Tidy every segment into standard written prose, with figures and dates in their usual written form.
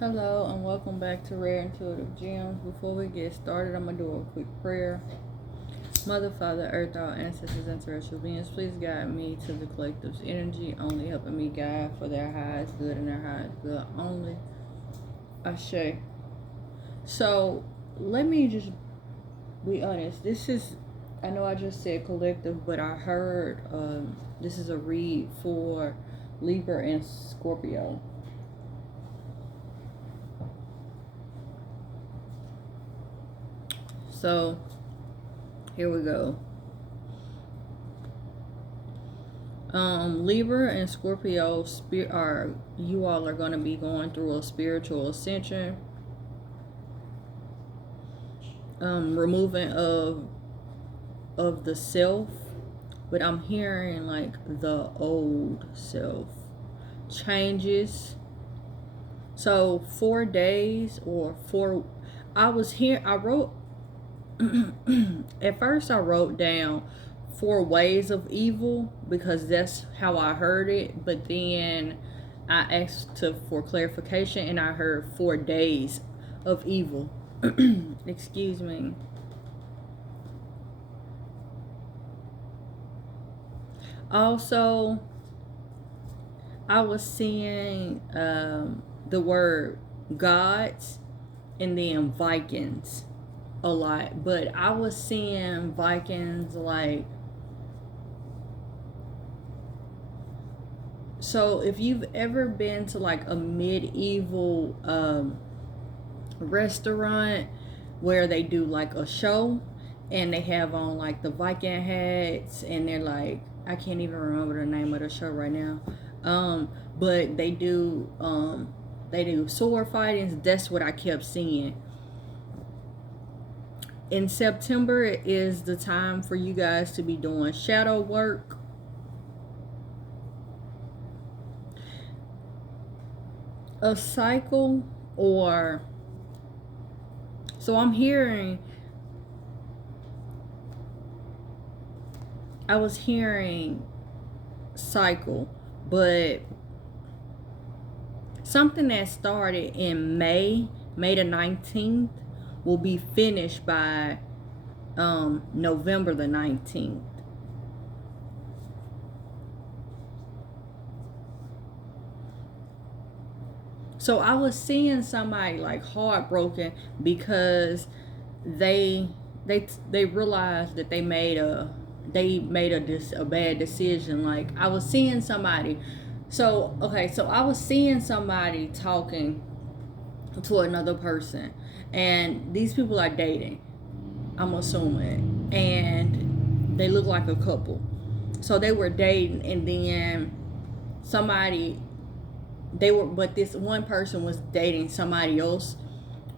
Hello and welcome back to Rare Intuitive Gems. Before we get started, I'm going to do a quick prayer. Mother, Father, Earth, all ancestors, and terrestrial beings, please guide me to the collective's energy, only helping me guide for their highest good and their highest good only. Ashe. So, let me just be honest. I know I just said collective, but I heard this is a read for Libra and Scorpio. So, here we go. Libra and Scorpio you all are going to be going through a spiritual ascension, removing of the self, but I'm hearing like the old self changes. So 4 days or 4 I wrote at first I wrote down 4 ways of evil because that's how I heard it, but then I asked for clarification and I heard 4 days of evil. Excuse me. Also, I was seeing the word gods and then Vikings a lot, but I was seeing Vikings like, so if you've ever been to like a medieval restaurant where they do like a show and they have on like the Viking hats and they're like, I can't even remember the name of the show right now, but they do sword fightings. That's what I kept seeing. In September is the time for you guys to be doing shadow work. A cycle, or so I'm hearing. I was hearing cycle, but something that started in May the 19th will be finished by November the 19th. So I was seeing somebody like heartbroken because they realized that they made a bad decision. Like I was seeing somebody. So I was seeing somebody talking to another person, and these people are dating, I'm assuming, and they look like a couple. So they were dating, and then but this one person was dating somebody else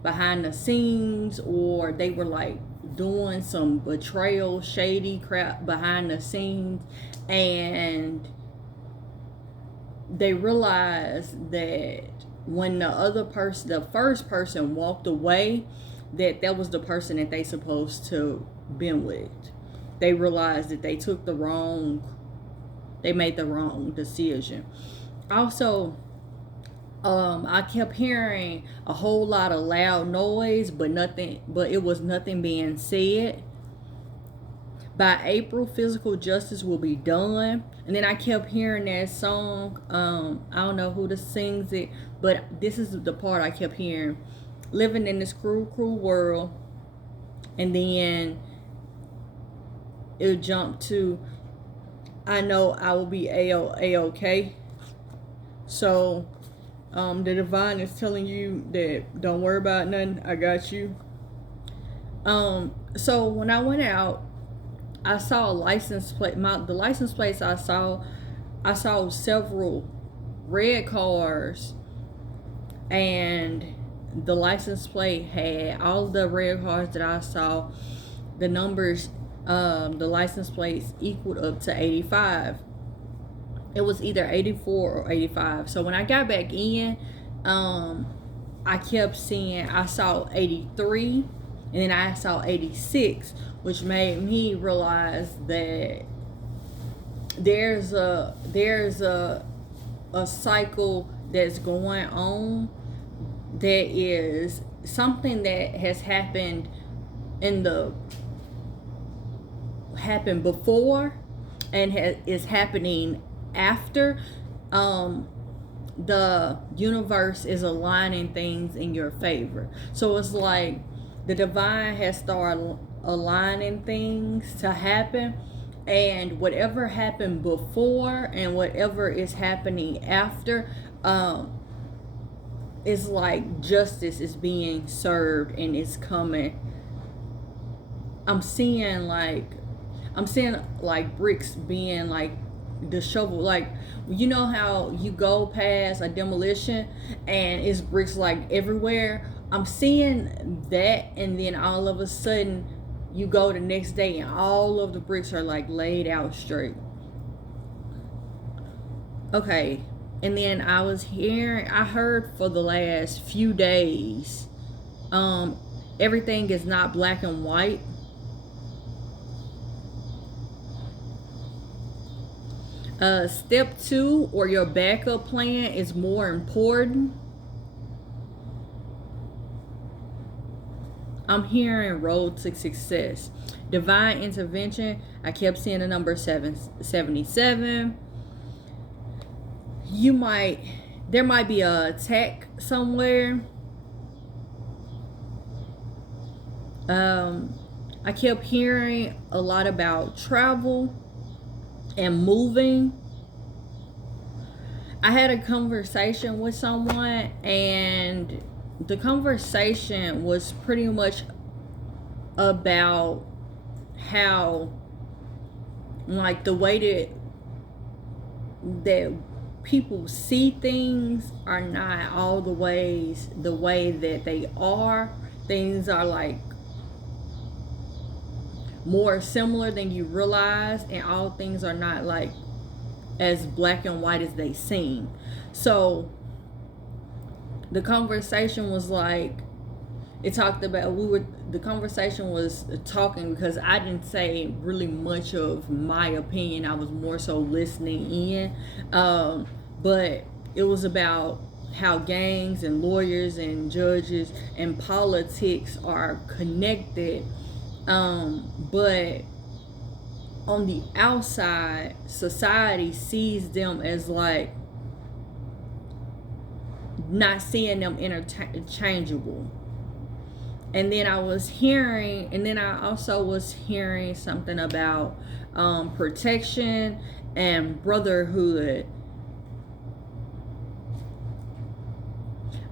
behind the scenes, or they were like doing some betrayal, shady crap behind the scenes, and they realized that when the first person walked away, that was the person that they supposed to been with. They realized that they made the wrong decision. Also, I kept hearing a whole lot of loud noise, but it was nothing being said. By April, physical justice will be done. And then I kept hearing that song. I don't know who sings it, but this is the part I kept hearing. Living in this cruel, cruel world. And then it jumped to, I know I will be A-OK. So, the divine is telling you that don't worry about nothing. I got you. So when I went out, I saw a license plate. The license plates I saw several red cars, and the license plate had all the red cars that I saw. The numbers, the license plates equaled up to 85. It was either 84 or 85. So when I got back in, I kept seeing, I saw 83, and then I saw 86, which made me realize that there's a cycle that's going on there is something that has happened in the happened before and is happening after. The universe is aligning things in your favor. So it's like the divine has started aligning things to happen, and whatever happened before and whatever is happening after, it's like justice is being served and it's coming. I'm seeing like bricks being like the shovel, like you know how you go past a demolition and it's bricks like everywhere. I'm seeing that, and then all of a sudden you go the next day and all of the bricks are like laid out straight. Okay, and then I heard for the last few days, everything is not black and white. Step 2 or your backup plan is more important. I'm hearing road to success. Divine intervention. I kept seeing the number 777. There might be a attack somewhere. I kept hearing a lot about travel and moving. I had a conversation with someone, and the conversation was pretty much about how, like, the way that people see things are not all the way that they are. Things are like more similar than you realize, and all things are not like as black and white as they seem. So the conversation was like, it talked about, the conversation was talking, because I didn't say really much of my opinion, I was more so listening in, but it was about how gangs and lawyers and judges and politics are connected, but on the outside, society sees them as like not seeing them interchangeable. And then I also was hearing something about protection and brotherhood.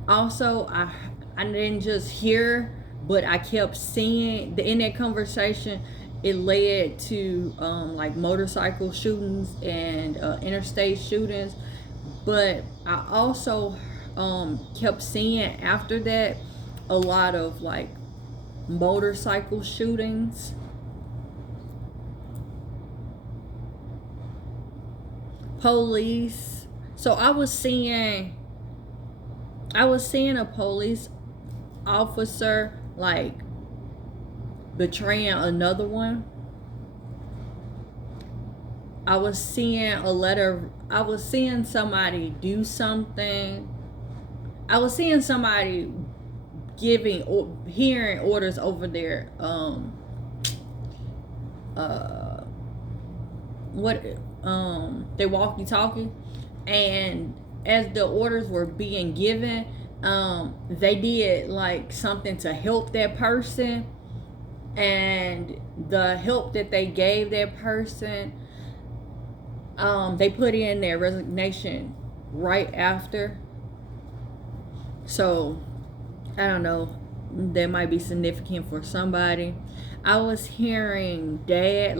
Also, I didn't just hear, but I kept seeing in that conversation. It led to like motorcycle shootings and interstate shootings, but I also kept seeing after that a lot of like motorcycle shootings. Police. So I was seeing a police officer like betraying another one. I was seeing somebody do something. I was seeing somebody hearing orders over their their walkie talkie, and as the orders were being given, they did like something to help that person, and the help that they gave that person, they put in their resignation right after. So I don't know, that might be significant for somebody. I was hearing dad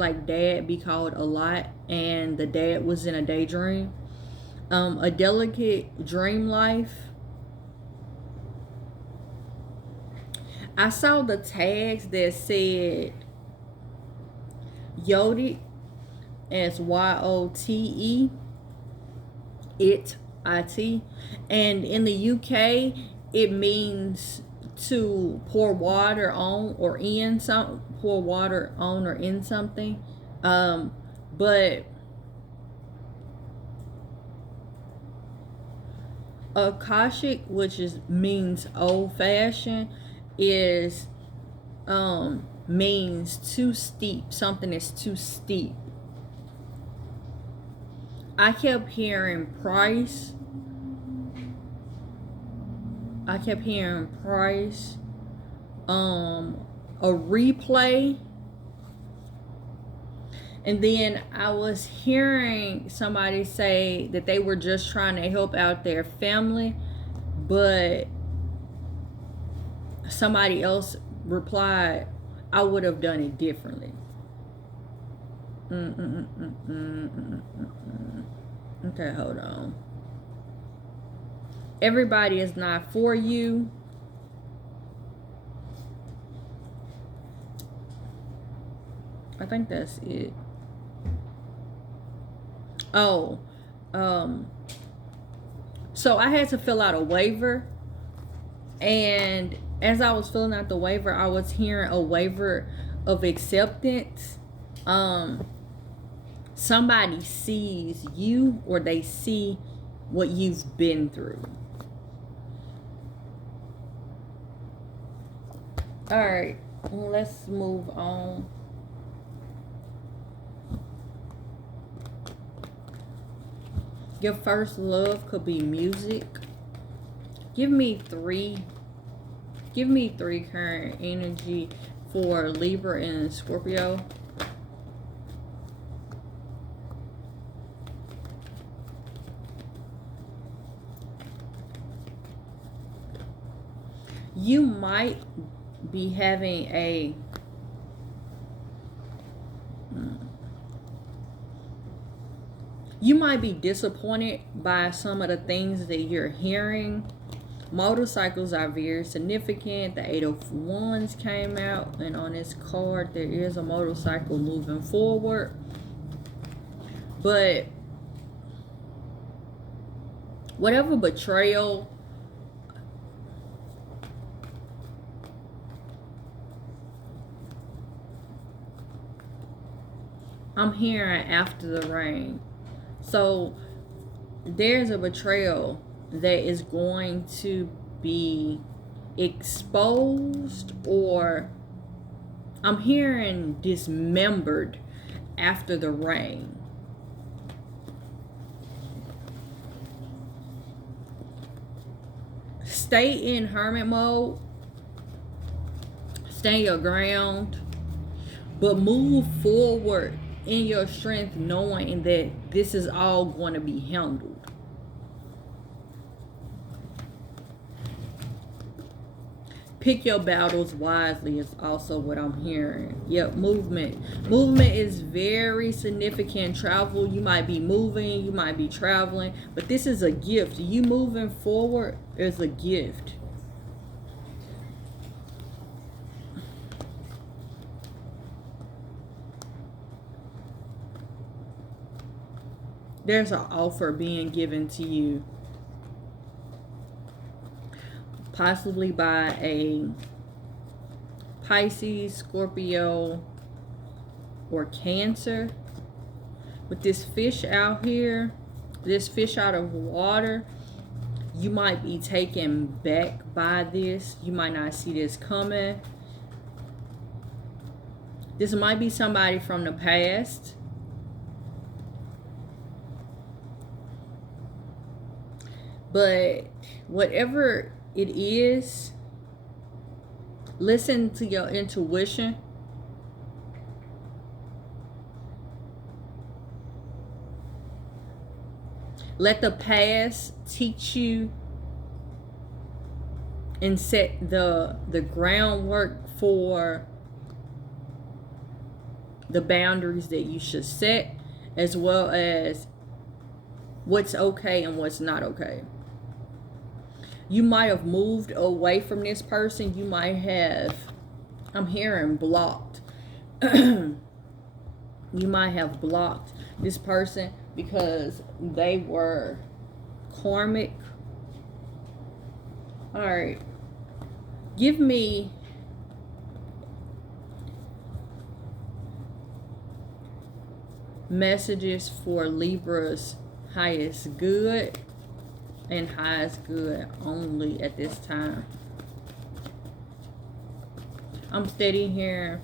be called a lot, and the dad was in a daydream. A delicate dream life. I saw the tags that said Yote, as YOTE, it, IT, and in the UK it means to pour water on or in something. But Akashic, which means old fashioned, is means too steep. Something is too steep. I kept hearing price. A replay. And then I was hearing somebody say that they were just trying to help out their family, but somebody else replied, I would have done it differently. Okay, hold on. Everybody is not for you. I think that's it. Oh, so I had to fill out a waiver, and as I was filling out the waiver, I was hearing a waiver of acceptance. Somebody sees you, or they see what you've been through. All right, let's move on. Your first love could be music. Give me three current energy for Libra and Scorpio. You might be having a you might be disappointed by some of the things that you're hearing. Motorcycles are very significant. The 8 of Wands came out, and on this card there is a motorcycle moving forward. But whatever betrayal, I'm hearing after the rain. So there's a betrayal that is going to be exposed, or I'm hearing dismembered after the rain. Stay in hermit mode. Stay your ground. But move forward in your strength, knowing that this is all going to be handled. Pick your battles wisely is also what I'm hearing. Yep, movement. Movement is very significant. Travel, you might be moving, you might be traveling, but this is a gift. You moving forward is a gift. There's an offer being given to you, possibly by a Pisces, Scorpio, or Cancer. With this fish out here, this fish out of water, you might be taken back by this. You might not see this coming. This might be somebody from the past. But whatever it is, listen to your intuition. Let the past teach you and set the groundwork for the boundaries that you should set, as well as what's okay and what's not okay. You might have moved away from this person. You might have, I'm hearing blocked. You might have blocked this person because they were karmic. All right. Give me messages for Libra's highest good and highest good only at this time. I'm steady hearing,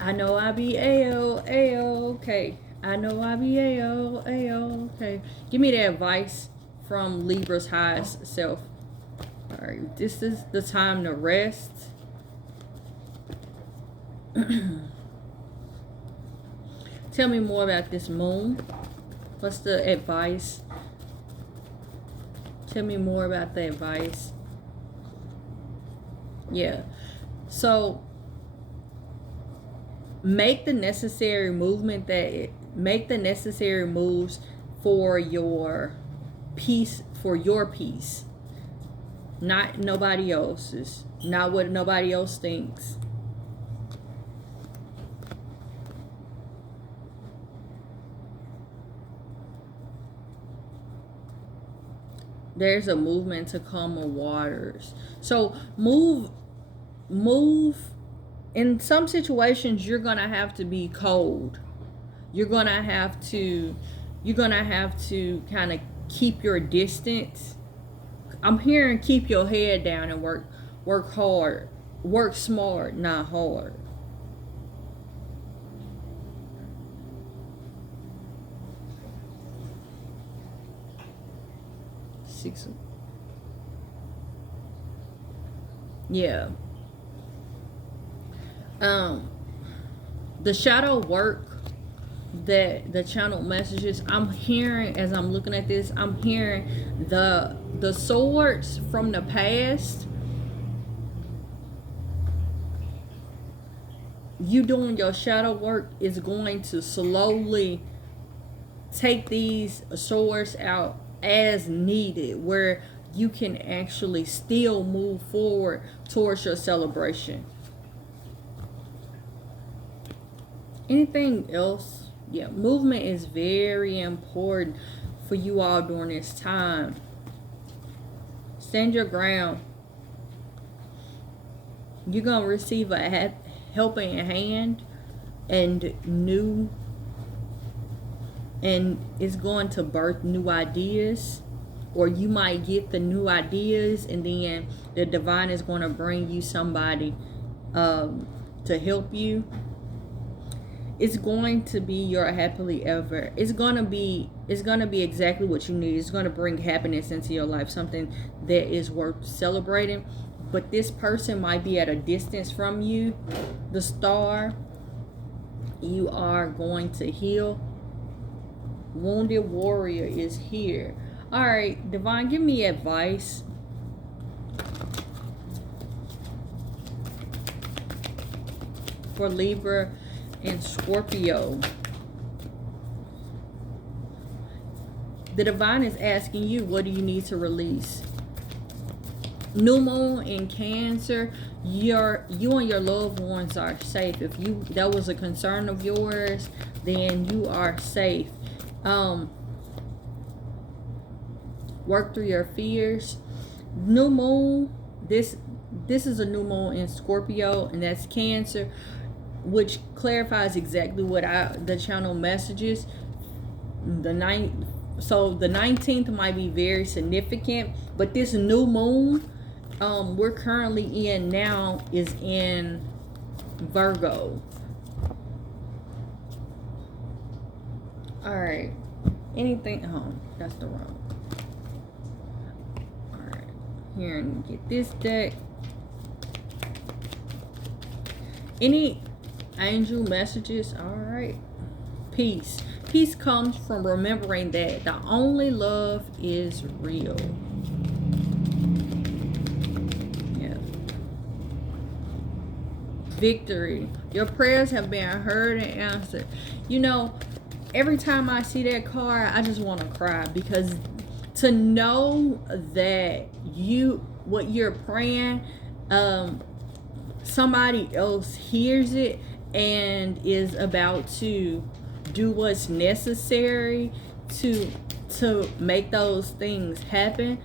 I know I be A-O-A-O-okay. I know I be A-O-A-O-okay. Give me the advice from Libra's highest self. Alright, this is the time to rest. Tell me more about this moon. What's the advice? Tell me more about the advice. Yeah. So make the necessary movement make the necessary moves for your peace, not nobody else's, not what nobody else thinks. There's a movement to calmer waters. So move. In some situations, you're gonna have to be cold. You're gonna have to kind of keep your distance. I'm hearing keep your head down and work hard, work smart, not hard. Yeah. The shadow work that the channel messages I'm hearing as I'm looking at this, I'm hearing the swords from the past. You doing your shadow work is going to slowly take these swords out as needed, where you can actually still move forward towards your celebration. Anything else? Yeah, movement is very important for you all during this time. Stand your ground. You're going to receive a helping hand and it's going to birth new ideas, or you might get the new ideas and then the divine is going to bring you somebody to help you. It's going to be your happily ever. It's gonna be exactly what you need. It's gonna bring happiness into your life, something that is worth celebrating. But this person might be at a distance from you. The star, you are going to heal. Wounded warrior is here. All right, divine, give me advice. For Libra and Scorpio. The divine is asking you, what do you need to release? New moon in Cancer, you and your loved ones are safe. If that was a concern of yours, then you are safe. Work through your fears. New moon, this is a new moon in Scorpio, and that's Cancer, which clarifies exactly what the channel messages. So the 19th might be very significant, but this new moon we're currently in now is in Virgo. All right, anything? Oh, that's the wrong. All right, here, and get this deck. Any angel messages? All right. Peace. Peace comes from remembering that the only love is real. Yeah. Victory. Your prayers have been heard and answered. You know, every time I see that card, I just want to cry, because to know that what you're praying, somebody else hears it and is about to do what's necessary to make those things happen,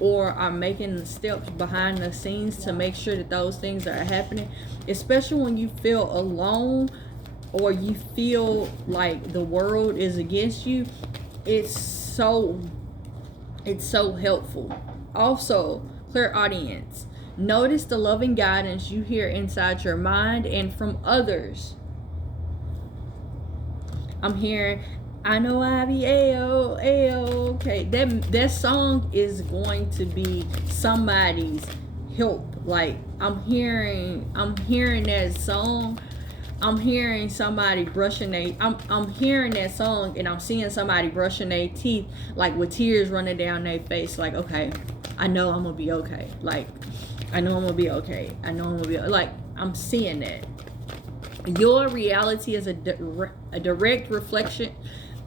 or are making the steps behind the scenes to make sure that those things are happening, especially when you feel alone or you feel like the world is against you. It's so It's so helpful. Also, clear audience. Notice the loving guidance you hear inside your mind and from others. I'm hearing, I know I be ayo, ayo. Okay, that song is going to be somebody's help. Like I'm hearing that song. I'm hearing somebody brushing I'm hearing that song and I'm seeing somebody brushing their teeth, like with tears running down their face. Like, okay, I know I'm gonna be okay. Like, I know I'm gonna be okay. I know I'm gonna be like, I'm seeing that. Your reality is a direct reflection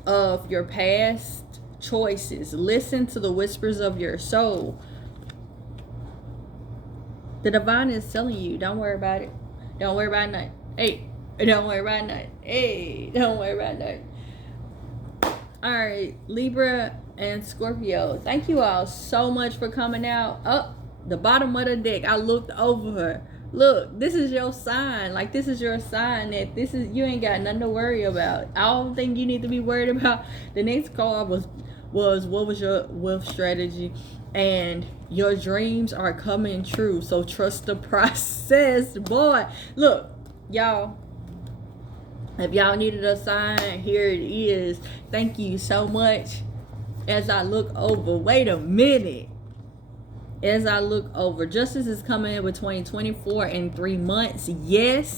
of your past choices. Listen to the whispers of your soul. The divine is telling you, don't worry about it. Don't worry about nothing. Hey, don't worry about nothing. Hey, don't worry about nothing. Alright, Libra and Scorpio. Thank you all so much for coming out. Up the bottom of the deck, I looked over her. Look, this is your sign. Like, this is your sign that this is, you ain't got nothing to worry about. I don't think you need to be worried about. The next card was what was your wealth strategy? And your dreams are coming true. So trust the process. Boy, look, y'all. If y'all needed a sign, here it is. Thank you so much. As I look over, wait a minute. As I look over, justice is coming in between 24 and 3 months. Yes.